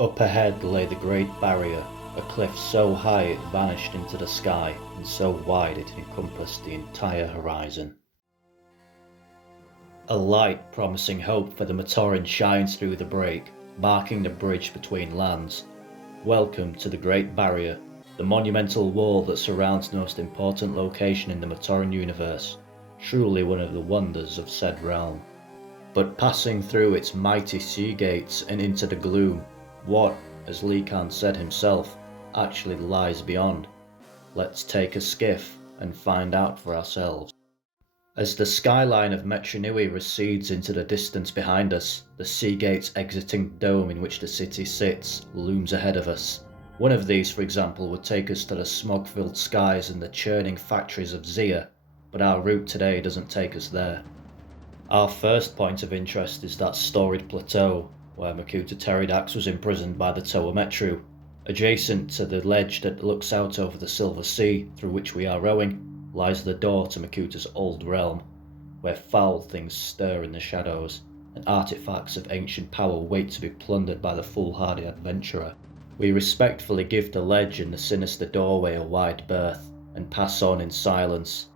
Up ahead lay the Great Barrier, a cliff so high it vanished into the sky and so wide it encompassed the entire horizon. A light promising hope for the Matoran shines through the break, marking the bridge between lands. Welcome to the Great Barrier, the monumental wall that surrounds the most important location in the Matoran Universe, truly one of the wonders of said realm. But passing through its mighty sea gates and into the gloom, what, as Lee Khan said himself, actually lies beyond? Let's take a skiff and find out for ourselves. As the skyline of Metru Nui recedes into the distance behind us, the sea gates exiting the dome in which the city sits looms ahead of us. One of these, for example, would take us to the smog-filled skies and the churning factories of Zia, but our route today doesn't take us there. Our first point of interest is that storied plateau, where Makuta Teridax was imprisoned by the Toa Metru. Adjacent to the ledge that looks out over the Silver Sea, through which we are rowing, lies the door to Makuta's old realm, where foul things stir in the shadows, and artifacts of ancient power wait to be plundered by the foolhardy adventurer. We respectfully give the ledge and the sinister doorway a wide berth, and pass on in silence.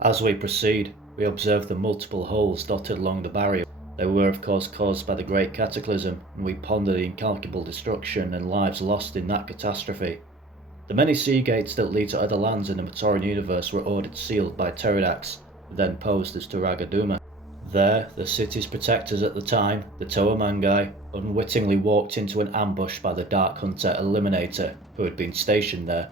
As we proceed, we observe the multiple holes dotted along the barrier. They were of course caused by the Great Cataclysm, and we ponder the incalculable destruction and lives lost in that catastrophe. The many sea gates that lead to other lands in the Matoran Universe were ordered sealed by Teridax, then posed as Turagaduma. There, the city's protectors at the time, the Toa Mangai, unwittingly walked into an ambush by the Dark Hunter Eliminator, who had been stationed there.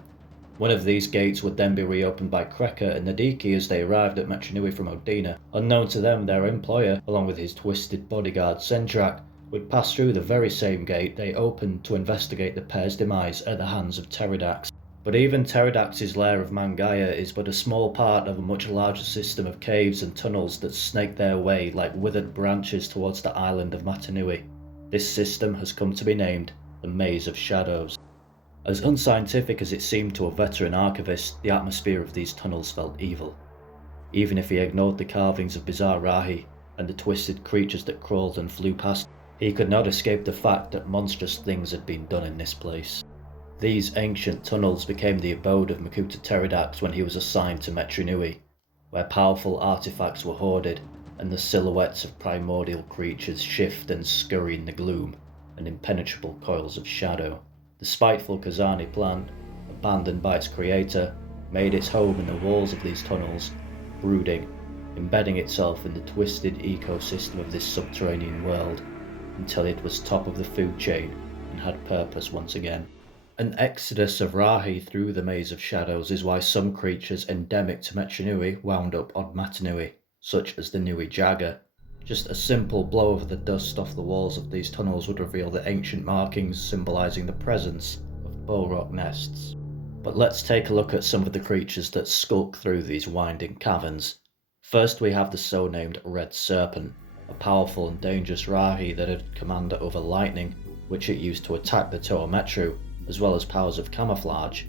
One of these gates would then be reopened by Kreka and Nadiki as they arrived at Metru Nui from Odina. Unknown to them, their employer, along with his twisted bodyguard Sentrak, would pass through the very same gate they opened to investigate the pair's demise at the hands of Teridax. But even Teridax's lair of Mangaya is but a small part of a much larger system of caves and tunnels that snake their way like withered branches towards the island of Metru Nui. This system has come to be named the Maze of Shadows. As unscientific as it seemed to a veteran archivist, the atmosphere of these tunnels felt evil. Even if he ignored the carvings of bizarre Rahi and the twisted creatures that crawled and flew past, he could not escape the fact that monstrous things had been done in this place. These ancient tunnels became the abode of Makuta Teridax when he was assigned to Metru Nui, where powerful artifacts were hoarded and the silhouettes of primordial creatures shift and scurry in the gloom and impenetrable coils of shadow. The spiteful Kazani plant, abandoned by its creator, made its home in the walls of these tunnels, brooding, embedding itself in the twisted ecosystem of this subterranean world, until it was top of the food chain and had purpose once again. An exodus of Rahi through the Maze of Shadows is why some creatures endemic to Metru Nui wound up on Metru Nui, such as the Nui Jagger. Just a simple blow of the dust off the walls of these tunnels would reveal the ancient markings symbolising the presence of Bow-Rock nests. But let's take a look at some of the creatures that skulk through these winding caverns. First we have the so-named Red Serpent, a powerful and dangerous Rahi that had command over lightning, which it used to attack the Toa Metru, as well as powers of camouflage.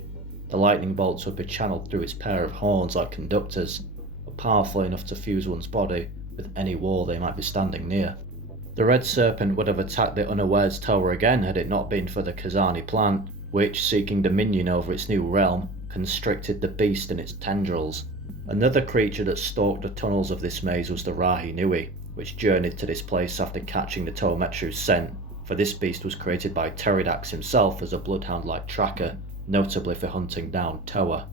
The lightning bolts would be channeled through its pair of horns like conductors, but powerful enough to fuse one's body with any wall they might be standing near. The Red Serpent would have attacked the unawares Toa again had it not been for the Kazani plant, which, seeking dominion over its new realm, constricted the beast in its tendrils. Another creature that stalked the tunnels of this maze was the Rahi Nui, which journeyed to this place after catching the Toa Metru's scent, for this beast was created by Teridax himself as a bloodhound-like tracker, notably for hunting down Toa.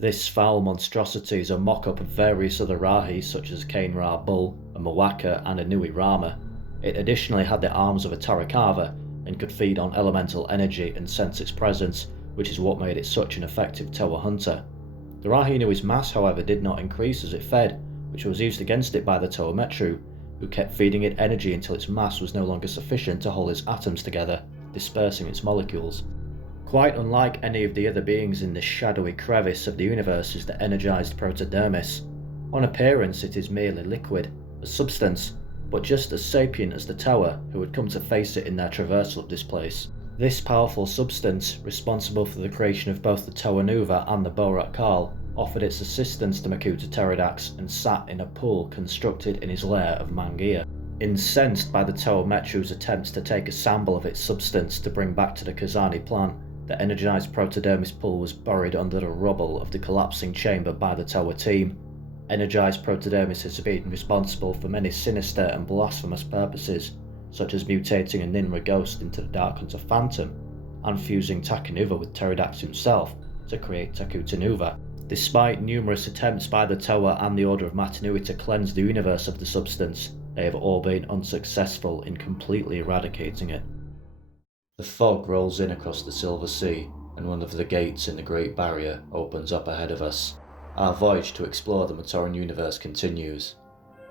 This foul monstrosity is a mock-up of various other Rahis such as a Kain-Ra bull, a Mawaka and a Nui Rama. It additionally had the arms of a Tarakava and could feed on elemental energy and sense its presence, which is what made it such an effective Toa hunter. The Rahi Nui's mass, however, did not increase as it fed, which was used against it by the Toa Metru, who kept feeding it energy until its mass was no longer sufficient to hold its atoms together, dispersing its molecules. Quite unlike any of the other beings in this shadowy crevice of the universe is the Energized Protodermis. On appearance it is merely liquid, a substance, but just as sapient as the Toa, who had come to face it in their traversal of this place. This powerful substance, responsible for the creation of both the Toa Nuva and the Borak Karl, offered its assistance to Makuta Teridax and sat in a pool constructed in his lair of Mangia. Incensed by the Toa Metru's attempts to take a sample of its substance to bring back to the Kazani plant, the Energized Protodermis pool was buried under the rubble of the collapsing chamber by the Toa team. Energized Protodermis has been responsible for many sinister and blasphemous purposes, such as mutating a Ninra ghost into the Dark Hunter Phantom, and fusing Takanuva with Pterodax himself to create Takutanuva. Despite numerous attempts by the Toa and the Order of Matoran Nui to cleanse the universe of the substance, they have all been unsuccessful in completely eradicating it. The fog rolls in across the Silver Sea, and one of the gates in the Great Barrier opens up ahead of us. Our voyage to explore the Matoran Universe continues.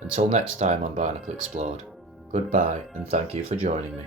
Until next time on BIONICLE Explored, goodbye and thank you for joining me.